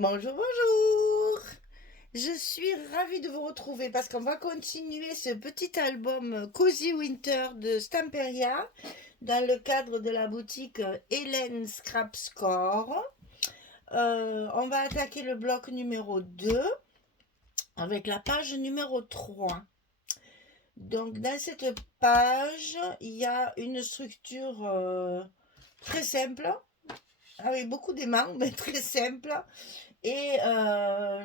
Bonjour, bonjour. Je suis ravie de vous retrouver parce qu'on va continuer ce petit album Cozy Winter de Stamperia dans le cadre de la boutique Hélène Scrap Score. On va attaquer le bloc numéro 2 avec la page numéro 3. Donc dans cette page, il y a une structure très simple, avec beaucoup d'aimants, mais très simple. Et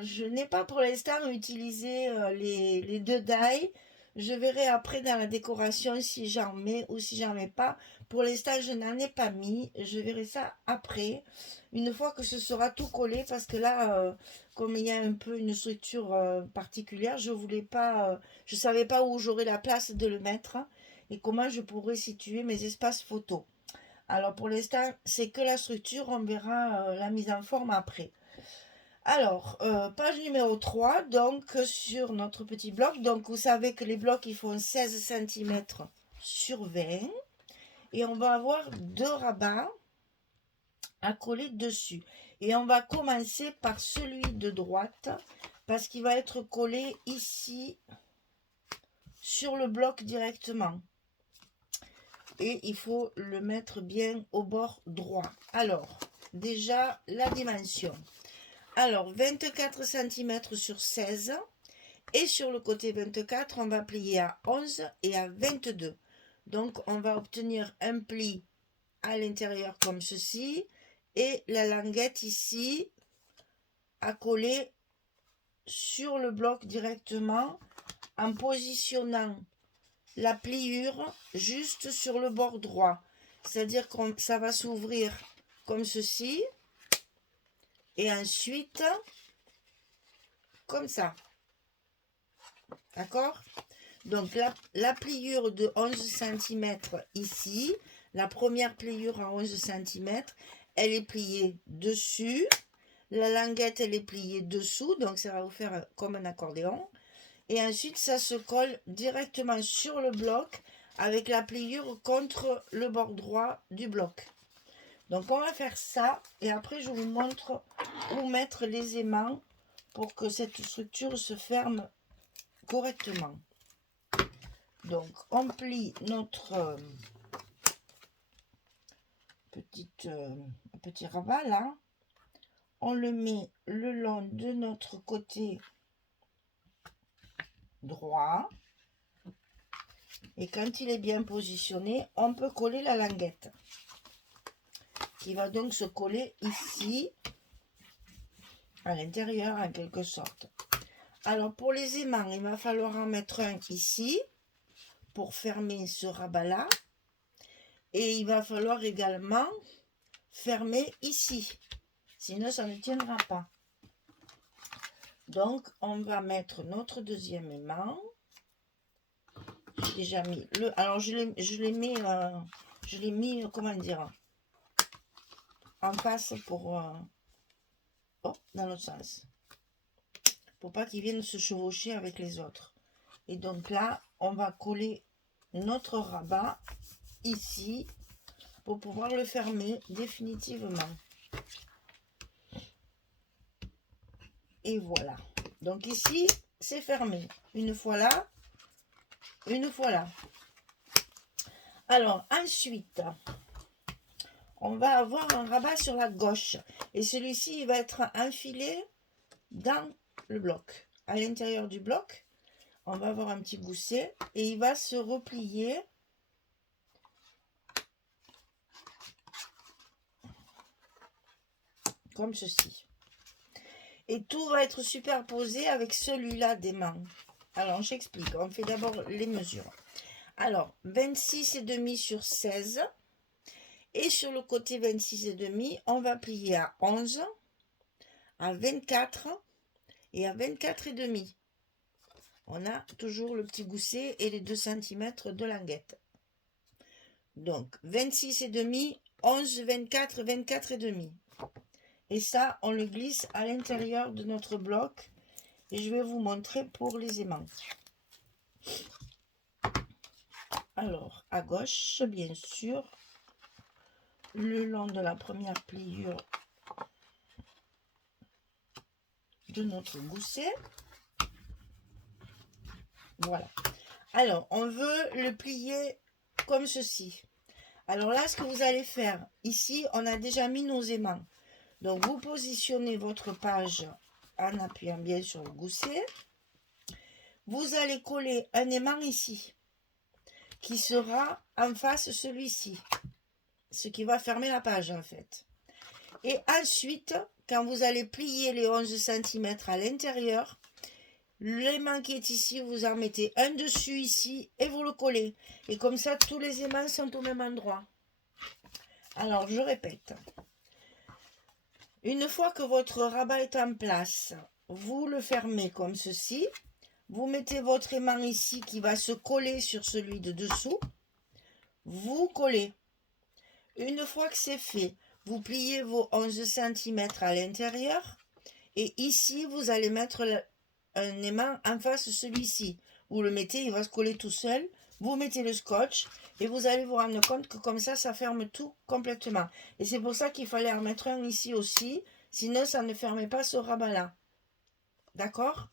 je n'ai pas pour l'instant utilisé les deux die. Je verrai après dans la décoration si j'en mets ou si j'en mets pas. Pour l'instant, je n'en ai pas mis. Je verrai ça après, une fois que ce sera tout collé, parce que là, comme il y a un peu une structure particulière, je savais pas où j'aurais la place de le mettre et comment je pourrais situer mes espaces photos. Alors pour l'instant, c'est que la structure. On verra la mise en forme après. Alors, page numéro 3, donc sur notre petit bloc. Donc, vous savez que les blocs, ils font 16 cm sur 20. Et on va avoir deux rabats à coller dessus. Et on va commencer par celui de droite, parce qu'il va être collé ici, sur le bloc directement. Et il faut le mettre bien au bord droit. Alors, déjà, la dimension. Alors, 24 cm sur 16. Et sur le côté 24, on va plier à 11 et à 22. Donc, on va obtenir un pli à l'intérieur comme ceci. Et la languette ici, à coller sur le bloc directement, en positionnant la pliure juste sur le bord droit. C'est-à-dire que ça va s'ouvrir comme ceci. Et ensuite, comme ça. D'accord? Donc la pliure de 11 cm ici, la première pliure à 11 cm, elle est pliée dessus. La languette, elle est pliée dessous, donc ça va vous faire comme un accordéon. Et ensuite, ça se colle directement sur le bloc avec la pliure contre le bord droit du bloc. Donc on va faire ça et après je vous montre où mettre les aimants pour que cette structure se ferme correctement. Donc on plie notre petit rabat là, on le met le long de notre côté droit et quand il est bien positionné, on peut coller la languette qui va donc se coller ici à l'intérieur en quelque sorte. Alors pour les aimants, il va falloir en mettre un ici pour fermer ce rabat là et il va falloir également fermer ici, sinon ça ne tiendra pas. Donc on va mettre notre deuxième aimant. J'ai déjà mis le, alors je l'ai mis comment dire, en face pour dans l'autre sens, pour pas qu'ils viennent se chevaucher avec les autres. Et donc là on va coller notre rabat ici pour pouvoir le fermer définitivement. Et voilà, donc ici c'est fermé, une fois là, une fois là. Alors ensuite on va avoir un rabat sur la gauche et celui-ci il va être enfilé dans le bloc. À l'intérieur du bloc on va avoir un petit gousset et il va se replier comme ceci. Et tout va être superposé avec celui-là d'aimant. Alors j'explique, on fait d'abord les mesures. Alors 26,5 sur 16 et sur le côté 26,5 on va plier à 11, à 24 et à 24,5. On a toujours le petit gousset et les 2 cm de languette. Donc 26,5, 11, 24, 24,5. Et ça, on le glisse à l'intérieur de notre bloc. Et je vais vous montrer pour les aimants. Alors, à gauche, bien sûr, le long de la première pliure, de notre gousset. Voilà. Alors, on veut le plier comme ceci. Alors là, ce que vous allez faire, ici, on a déjà mis nos aimants. Donc, vous positionnez votre page en appuyant bien sur le gousset. Vous allez coller un aimant ici, qui sera en face celui-ci, ce qui va fermer la page en fait. Et ensuite, quand vous allez plier les 11 cm à l'intérieur, l'aimant qui est ici, vous en mettez un dessus ici et vous le collez. Et comme ça, tous les aimants sont au même endroit. Alors, je répète. Une fois que votre rabat est en place, vous le fermez comme ceci. Vous mettez votre aimant ici qui va se coller sur celui de dessous. Vous collez. Une fois que c'est fait, vous pliez vos 11 cm à l'intérieur. Et ici, vous allez mettre un aimant en face de celui-ci. Vous le mettez, il va se coller tout seul. Vous mettez le scotch et vous allez vous rendre compte que comme ça ferme tout complètement. Et c'est pour ça qu'il fallait en mettre un ici aussi. Sinon, ça ne fermait pas ce rabat-là. D'accord?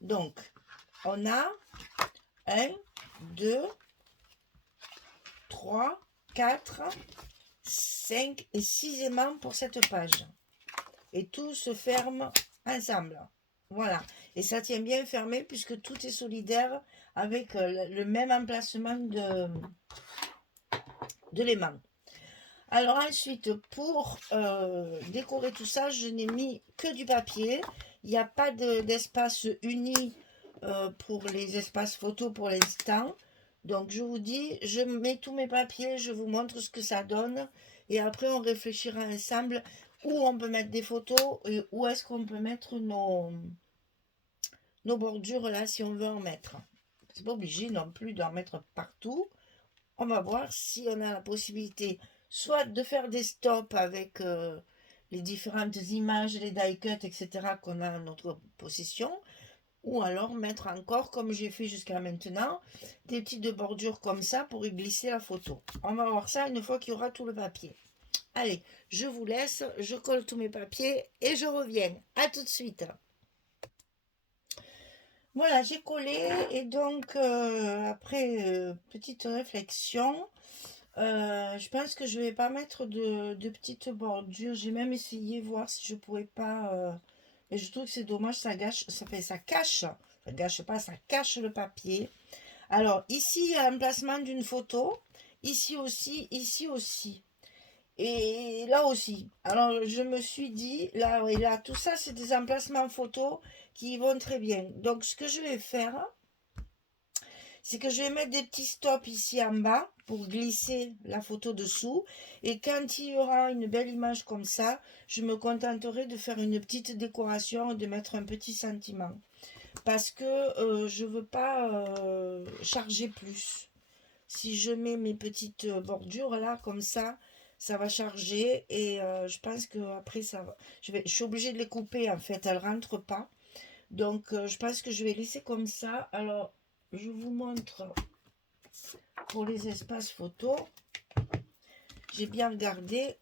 Donc, on a 1, 2, 3, 4, 5 et 6 aimants pour cette page. Et tout se ferme ensemble. Voilà. Et ça tient bien fermé puisque tout est solidaire avec le même emplacement de l'aimant. Alors ensuite, pour décorer tout ça, je n'ai mis que du papier. Il n'y a pas d'espace uni pour les espaces photos pour l'instant. Donc je vous dis, je mets tous mes papiers, je vous montre ce que ça donne. Et après, on réfléchira ensemble où on peut mettre des photos et où est-ce qu'on peut mettre nos bordures là si on veut en mettre. C'est pas obligé non plus d'en mettre partout. On va voir si on a la possibilité soit de faire des stops avec les différentes images, les die cuts, etc. qu'on a en notre possession, ou alors mettre encore, comme j'ai fait jusqu'à maintenant, des petites bordures comme ça pour y glisser la photo. On va voir ça une fois qu'il y aura tout le papier. Allez, je vous laisse, je colle tous mes papiers et je reviens. À tout de suite. Voilà, j'ai collé et donc après petite réflexion, je pense que je vais pas mettre de petites bordures. J'ai même essayé voir si je pouvais pas. Mais je trouve que c'est dommage, ça gâche, ça cache. Ça gâche pas, ça cache le papier. Alors ici, il y a l'emplacement d'une photo. Ici aussi. Et là aussi. Alors je me suis dit, là et là, tout ça, c'est des emplacements photos qui vont très bien. Donc ce que je vais faire, c'est que je vais mettre des petits stops ici en bas pour glisser la photo dessous. Et quand il y aura une belle image comme ça, je me contenterai de faire une petite décoration et de mettre un petit sentiment. Parce que je ne veux pas charger plus. Si je mets mes petites bordures là, comme ça va charger. Et je pense qu'après, ça va. Je suis obligée de les couper en fait, elles ne rentrent pas. Donc, je pense que je vais laisser comme ça. Alors, je vous montre pour les espaces photos. J'ai bien regardé.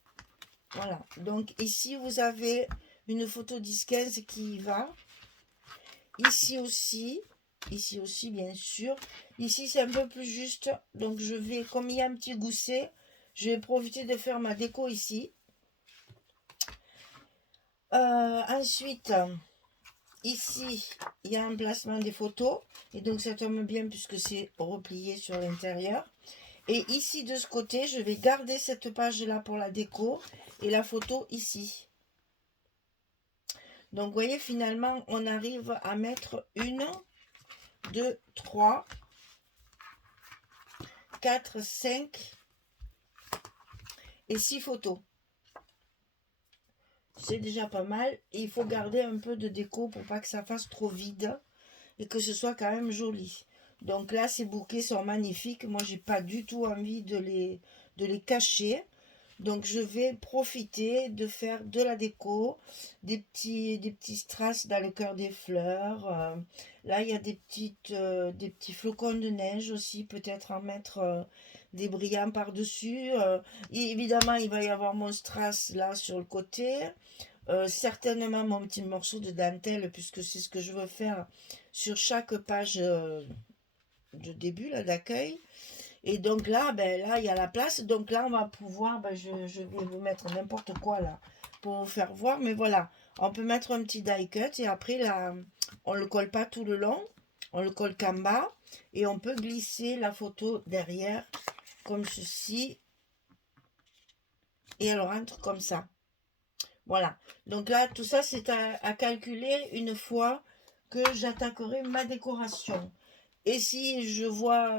Voilà. Donc, ici, vous avez une photo 10-15 qui y va. Ici aussi, bien sûr. Ici, c'est un peu plus juste. Donc, je vais, comme il y a un petit gousset, je vais profiter de faire ma déco ici. Ensuite, ici, il y a un placement des photos. Et donc, ça tombe bien puisque c'est replié sur l'intérieur. Et ici, de ce côté, je vais garder cette page-là pour la déco. Et la photo ici. Donc, vous voyez, finalement, on arrive à mettre 1, 2, 3, 4, 5 et 6 photos. C'est déjà pas mal. Et il faut garder un peu de déco pour pas que ça fasse trop vide et que ce soit quand même joli. Donc là, ces bouquets sont magnifiques. Moi, j'ai pas du tout envie de les cacher. Donc je vais profiter de faire de la déco, des petits strass dans le cœur des fleurs. Là, il y a des petits flocons de neige aussi, peut-être en mettre des brillants par-dessus. Évidemment, il va y avoir mon strass là sur le côté. certainement mon petit morceau de dentelle, puisque c'est ce que je veux faire sur chaque page de début là d'accueil. Et donc là, ben là, il y a la place. Donc là, on va pouvoir, ben, je vais vous mettre n'importe quoi là pour vous faire voir. Mais voilà, on peut mettre un petit die cut et après, là, on le colle pas tout le long. On le colle qu'en bas. Et on peut glisser la photo derrière comme ceci. Et elle rentre comme ça. Voilà. Donc là, tout ça, c'est à calculer une fois que j'attaquerai ma décoration. Et si je vois...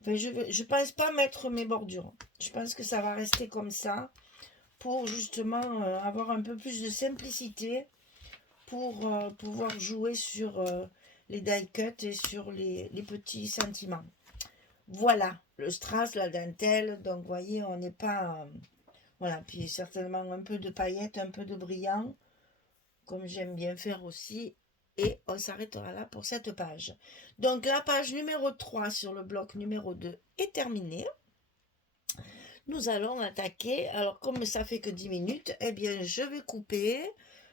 enfin, je pense pas mettre mes bordures. Je pense que ça va rester comme ça pour justement avoir un peu plus de simplicité pour pouvoir jouer sur les die cuts et sur les petits sentiments. Voilà, le strass, la dentelle. Donc, vous voyez, on n'est pas... voilà, puis certainement un peu de paillettes, un peu de brillant, comme j'aime bien faire aussi. Et on s'arrêtera là pour cette page. Donc la page numéro 3 sur le bloc numéro 2 est terminée. Nous allons attaquer. Alors comme ça fait que 10 minutes, eh bien je vais couper.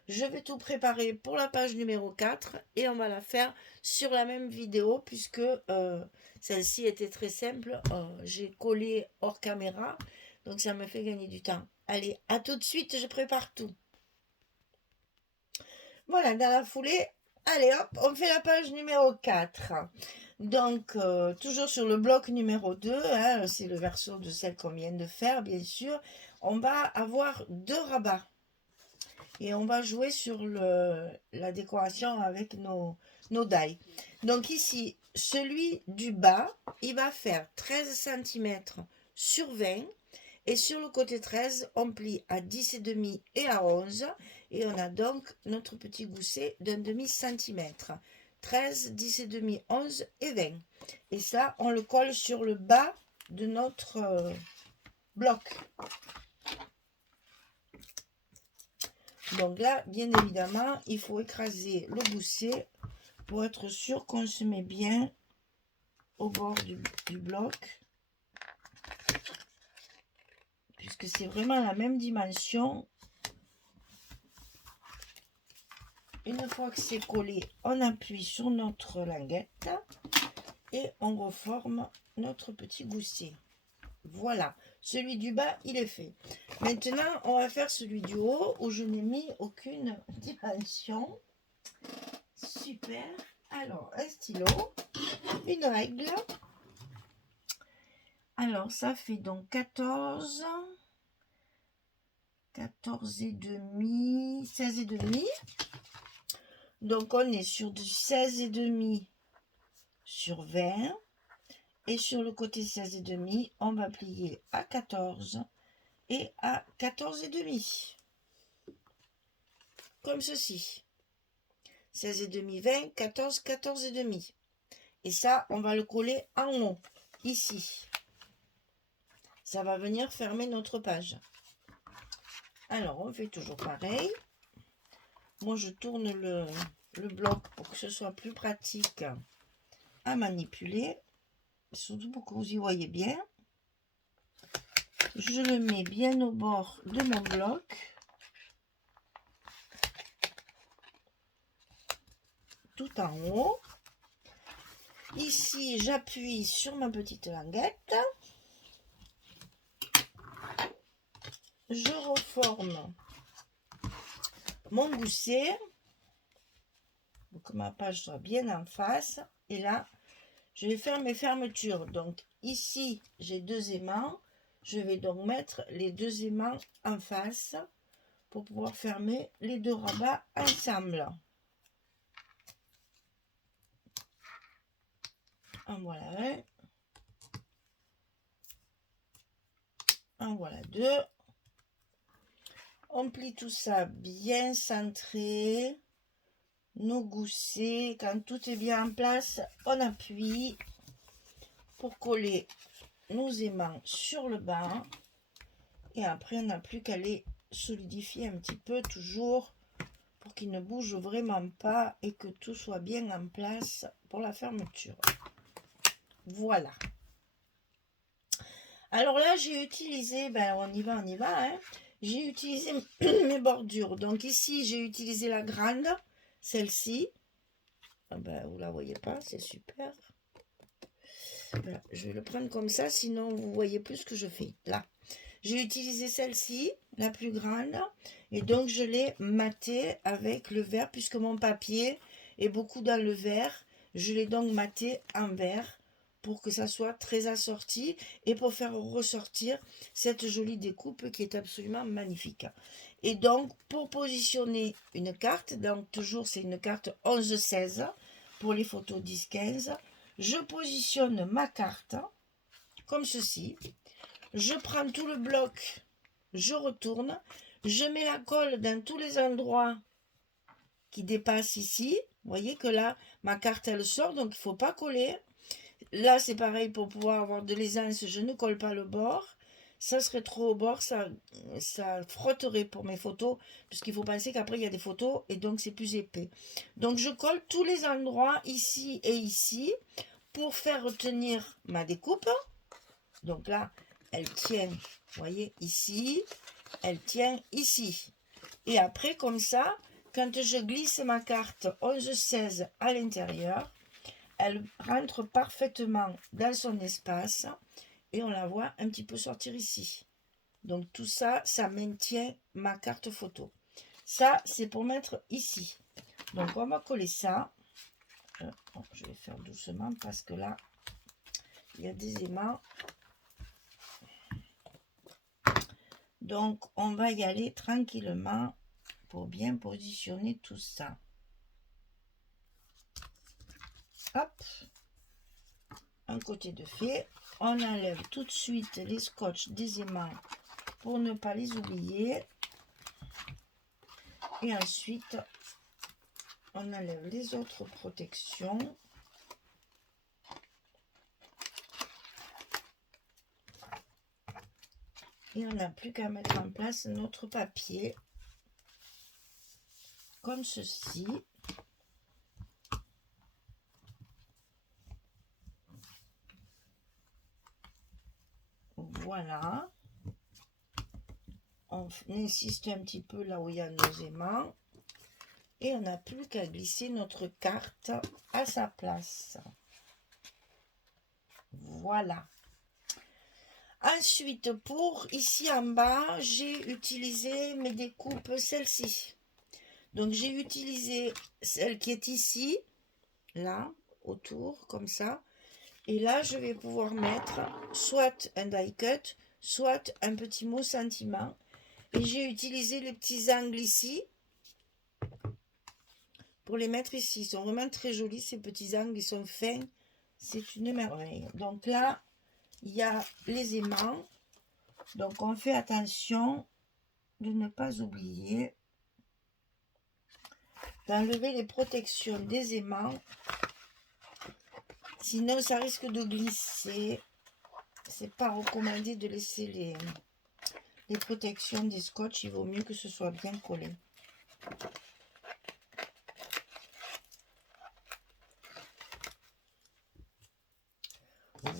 Je vais tout préparer pour la page numéro 4 et on va la faire sur la même vidéo puisque celle-ci était très simple. J'ai collé hors caméra, donc ça me fait gagner du temps. Allez, à tout de suite, je prépare tout. Voilà, dans la foulée, allez hop, on fait la page numéro 4. Donc, toujours sur le bloc numéro 2, hein, c'est le verso de celle qu'on vient de faire, bien sûr. On va avoir 2 rabats. Et on va jouer sur la décoration avec nos die. Donc ici, celui du bas, il va faire 13 cm sur 20. Et sur le côté 13, on plie à 10,5 et à 11. Et on a donc notre petit gousset d'un demi-centimètre. 13, 10,5, 11 et 20. Et ça, on le colle sur le bas de notre bloc. Donc là, bien évidemment, il faut écraser le gousset pour être sûr qu'on se met bien au bord du bloc. Puisque c'est vraiment la même dimension. Une fois que c'est collé, on appuie sur notre languette et on reforme notre petit gousset. Voilà, celui du bas, il est fait. Maintenant, on va faire celui du haut où je n'ai mis aucune dimension. Super. Alors, un stylo, une règle. Alors, ça fait donc 14 et demi, 16 et demi. Donc, on est sur du 16 et demi sur 20. Et sur le côté 16 et demi, on va plier à 14 et à 14 et demi. Comme ceci. 16 et demi, 20, 14, 14 et demi. Et ça, on va le coller en haut, ici. Ça va venir fermer notre page. Alors, on fait toujours pareil. Moi, je tourne le bloc pour que ce soit plus pratique à manipuler. Surtout pour que vous y voyez bien. Je le mets bien au bord de mon bloc. Tout en haut. Ici, j'appuie sur ma petite languette. Je reforme mon gousset pour que ma page soit bien en face. Et là, je vais faire mes fermetures. Donc ici, j'ai 2 aimants. Je vais donc mettre les 2 aimants en face pour pouvoir fermer les 2 rabats ensemble. En voilà un. En voilà 2. On plie tout ça bien centré. Nos goussets, quand tout est bien en place, on appuie pour coller nos aimants sur le bas. Et après, on n'a plus qu'à les solidifier un petit peu, toujours, pour qu'ils ne bougent vraiment pas et que tout soit bien en place pour la fermeture. Voilà. Alors là, j'ai utilisé, ben on y va, hein. j'ai utilisé mes bordures. Donc ici, j'ai utilisé la grande, celle-ci. Ah ben, vous la voyez pas, c'est super. Voilà, je vais le prendre comme ça, sinon vous voyez plus ce que je fais. Là, j'ai utilisé celle-ci, la plus grande, et donc je l'ai matée avec le vert, puisque mon papier est beaucoup dans le vert. Je l'ai donc maté en vert pour que ça soit très assorti et pour faire ressortir cette jolie découpe qui est absolument magnifique. Et donc, pour positionner une carte, donc toujours c'est une carte 11-16 pour les photos 10-15, je positionne ma carte comme ceci. Je prends tout le bloc, je retourne, je mets la colle dans tous les endroits qui dépassent ici. Vous voyez que là, ma carte, elle sort, donc il ne faut pas coller. Là, c'est pareil, pour pouvoir avoir de l'aisance, je ne colle pas le bord. Ça serait trop au bord, ça frotterait pour mes photos, puisqu'il faut penser qu'après, il y a des photos, et donc c'est plus épais. Donc, je colle tous les endroits, ici et ici, pour faire retenir ma découpe. Donc là, elle tient, vous voyez, ici, elle tient ici. Et après, comme ça, quand je glisse ma carte 11-16 à l'intérieur, elle rentre parfaitement dans son espace et on la voit un petit peu sortir ici. Donc tout ça, ça maintient ma carte photo. Ça, c'est pour mettre ici. Donc on va coller ça. Je vais faire doucement parce que là, il y a des aimants. Donc on va y aller tranquillement pour bien positionner tout ça. Hop, un côté de fait. On enlève tout de suite les scotch des aimants pour ne pas les oublier. Et ensuite, on enlève les autres protections. Et on n'a plus qu'à mettre en place notre papier comme ceci. Voilà. On insiste un petit peu là où il y a nos aimants. Et on n'a plus qu'à glisser notre carte à sa place. Voilà. Ensuite, pour ici en bas, j'ai utilisé mes découpes, celle-ci. Donc, j'ai utilisé celle qui est ici, là, autour, comme ça. Et là, je vais pouvoir mettre soit un die cut, soit un petit mot sentiment. Et j'ai utilisé les petits angles ici pour les mettre ici. Ils sont vraiment très jolis, ces petits angles, ils sont fins. C'est une merveille. Donc là, il y a les aimants. Donc, on fait attention de ne pas oublier d'enlever les protections des aimants. Sinon, ça risque de glisser. C'est pas recommandé de laisser les protections des scotch. Il vaut mieux que ce soit bien collé.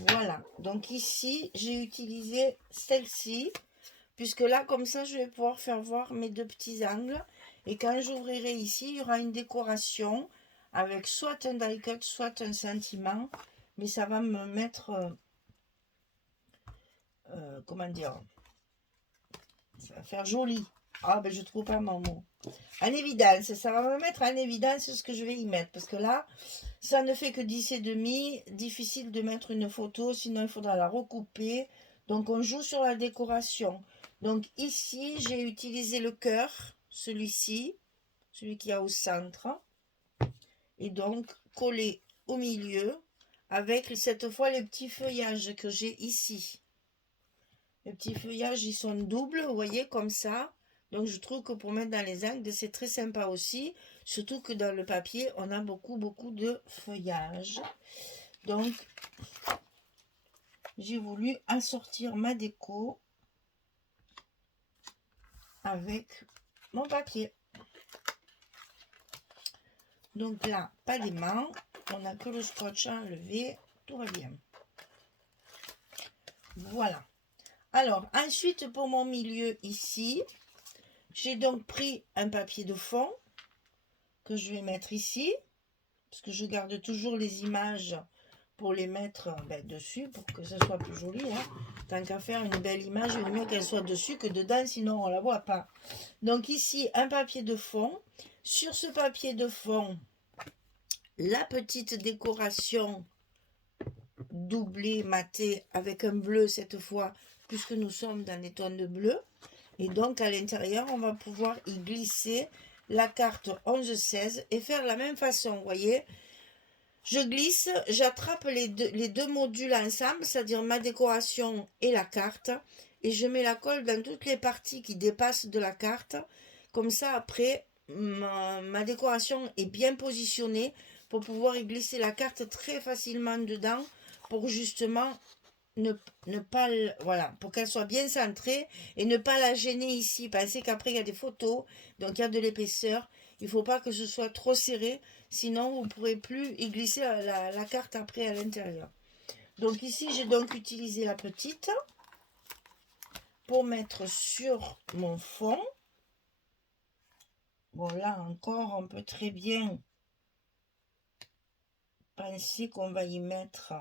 Voilà. Donc ici, j'ai utilisé celle-ci. Puisque là, comme ça, je vais pouvoir faire voir mes deux petits angles. Et quand j'ouvrirai ici, il y aura une décoration avec soit un die cut, soit un sentiment. Mais ça va me mettre... comment dire, ça va faire joli. Ah ben je trouve pas mon mot. En évidence, ça va me mettre en évidence ce que je vais y mettre. Parce que là, ça ne fait que 10,5. Difficile de mettre une photo, sinon il faudra la recouper. Donc on joue sur la décoration. Donc ici, j'ai utilisé le cœur, celui-ci, celui qui est au centre. Et donc collé au milieu avec cette fois les petits feuillages que j'ai ici. Les petits feuillages, ils sont doubles, vous voyez, comme ça. Donc, je trouve que pour mettre dans les angles, c'est très sympa aussi. Surtout que dans le papier, on a beaucoup de feuillage. Donc, j'ai voulu assortir ma déco avec mon papier. Donc là, pas d'aimant. On n'a que le scotch à enlever. Tout va bien. Voilà. Alors, ensuite, pour mon milieu ici, j'ai donc pris un papier de fond que je vais mettre ici, parce que je garde toujours les images pour les mettre dessus, pour que ça soit plus joli. Hein. Tant qu'à faire une belle image, il vaut mieux qu'elle soit dessus que dedans, sinon on ne la voit pas. Donc ici, un papier de fond. Sur ce papier de fond, la petite décoration doublée, matée, avec un bleu cette fois, puisque nous sommes dans les tons de bleu. Et donc à l'intérieur, on va pouvoir y glisser la carte 11-16 et faire la même façon, vous voyez. Je glisse, j'attrape les deux modules ensemble, c'est-à-dire ma décoration et la carte, et je mets la colle dans toutes les parties qui dépassent de la carte. Comme ça, après, ma décoration est bien positionnée pour pouvoir y glisser la carte très facilement dedans, pour justement ne pas, voilà, pour qu'elle soit bien centrée et ne pas la gêner ici. Pensez qu'après, il y a des photos, donc il y a de l'épaisseur. Il ne faut pas que ce soit trop serré, sinon vous ne pourrez plus y glisser la carte après à l'intérieur. Donc ici, j'ai donc utilisé la petite pour mettre sur mon fond. Bon, là encore, on peut très bien penser qu'on va y mettre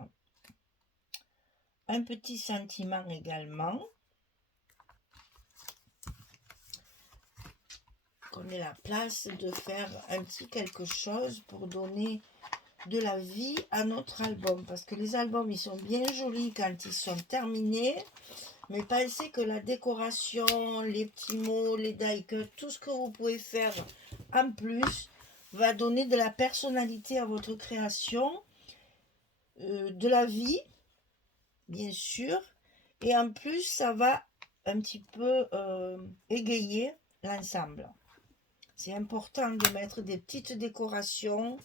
un petit sentiment également. Qu'on ait la place de faire un petit quelque chose pour donner de la vie à notre album, parce que les albums ils sont bien jolis quand ils sont terminés, mais pensez que la décoration, les petits mots, les die-cuts, tout ce que vous pouvez faire en plus va donner de la personnalité à votre création, de la vie bien sûr, et en plus ça va un petit peu égayer l'ensemble. C'est important de mettre des petites décorations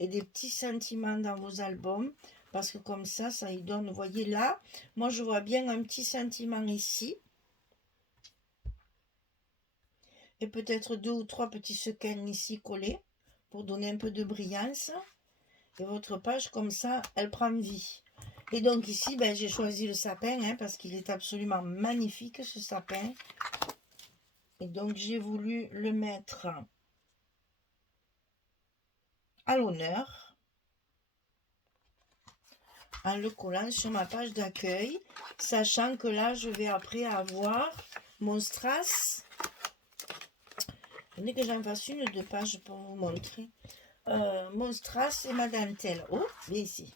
et des petits sentiments dans vos albums, parce que comme ça y donne, vous voyez là, moi je vois bien un petit sentiment ici, et peut-être 2 ou 3 petits sequins ici collés, pour donner un peu de brillance, et votre page comme ça, elle prend vie. Et donc ici, j'ai choisi le sapin, hein, parce qu'il est absolument magnifique ce sapin, et donc j'ai voulu le mettre à l'honneur en le collant sur ma page d'accueil, sachant que là je vais après avoir mon strass. Attendez que j'en fasse une de page pour vous montrer mon strass et ma dentelle. Oh, et ici.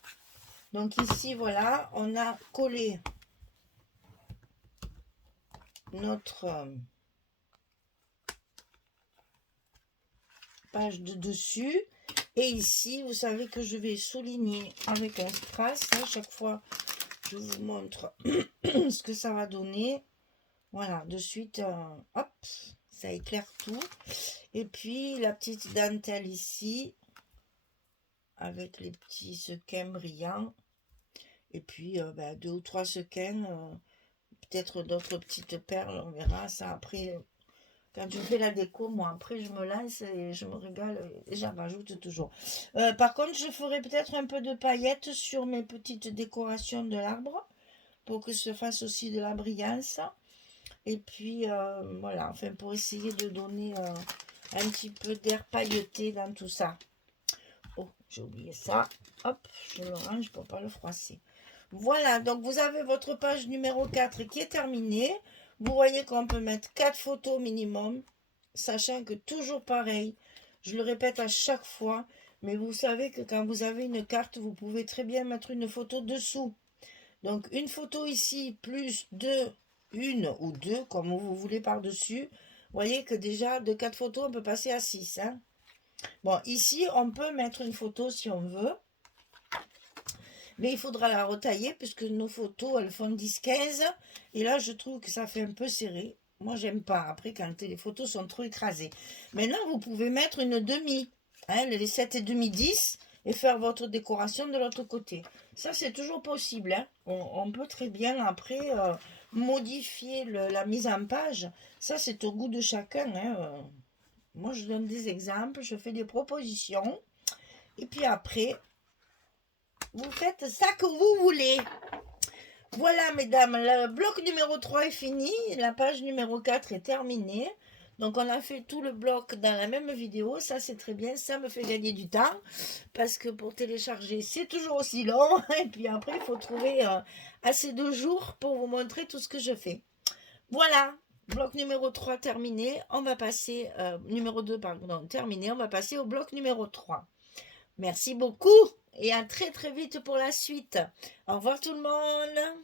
Donc ici voilà, on a collé notre page de dessus. Et ici, vous savez que je vais souligner avec un strass. À chaque fois, je vous montre ce que ça va donner. Voilà, de suite, hop, ça éclaire tout. Et puis, la petite dentelle ici, avec les petits sequins brillants. Et puis, 2 ou 3 sequins, peut-être d'autres petites perles, on verra ça après. Quand je fais la déco, moi, après, je me lance et je me régale et j'en rajoute toujours. Par contre, je ferai peut-être un peu de paillettes sur mes petites décorations de l'arbre pour que ça fasse aussi de la brillance. Et puis, voilà, enfin, pour essayer de donner un petit peu d'air pailleté dans tout ça. Oh, j'ai oublié ça. Hop, je le range pour ne pas le froisser. Voilà, donc vous avez votre page numéro 4 qui est terminée. Vous voyez qu'on peut mettre 4 photos minimum, sachant que toujours pareil, je le répète à chaque fois, mais vous savez que quand vous avez une carte, vous pouvez très bien mettre une photo dessous. Donc une photo ici, plus une ou deux, comme vous voulez par-dessus. Vous voyez que déjà, de 4 photos, on peut passer à 6. Hein. Bon, ici, on peut mettre une photo si on veut. Mais il faudra la retailler puisque nos photos, elles font 10-15. Et là, je trouve que ça fait un peu serré. Moi, j'aime pas. Après, quand les photos sont trop écrasées. Maintenant, vous pouvez mettre une demi. Hein, les 7 et demi 10 et faire votre décoration de l'autre côté. Ça, c'est toujours possible. Hein. On peut très bien, après, modifier la mise en page. Ça, c'est au goût de chacun. Hein. Moi, je donne des exemples. Je fais des propositions. Et puis après... vous faites ça que vous voulez. Voilà, mesdames, le bloc numéro 3 est fini, la page numéro 4 est terminée. Donc, on a fait tout le bloc dans la même vidéo, ça c'est très bien, ça me fait gagner du temps, parce que pour télécharger, c'est toujours aussi long, et puis après, il faut trouver assez de jours pour vous montrer tout ce que je fais. Voilà, bloc numéro 3 terminé, on va passer, numéro 2, pardon, terminé, on va passer au bloc numéro 3. Merci beaucoup, et à très très vite pour la suite. Au revoir tout le monde.